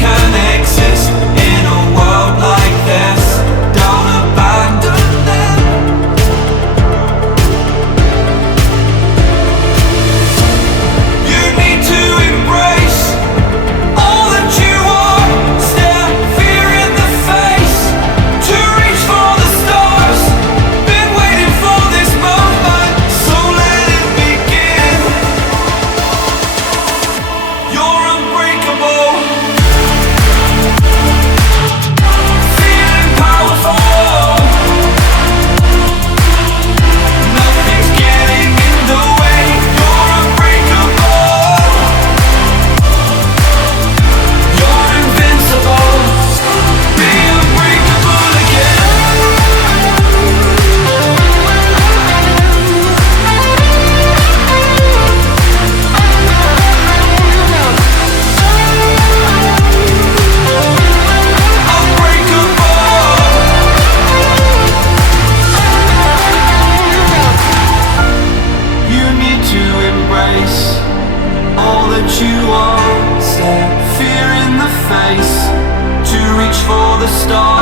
can exist in a world like this. Don't abandon them. You need to embrace all that you are. Stare fear in the face to reach for the stars. Been waiting for this moment, so let it begin. You're unbreakable, feeling powerful. Nothing's getting in the way. You're unbreakable. You're invincible. Be unbreakable again. You need to embrace all that you are. Stare fear in the face to reach for the stars.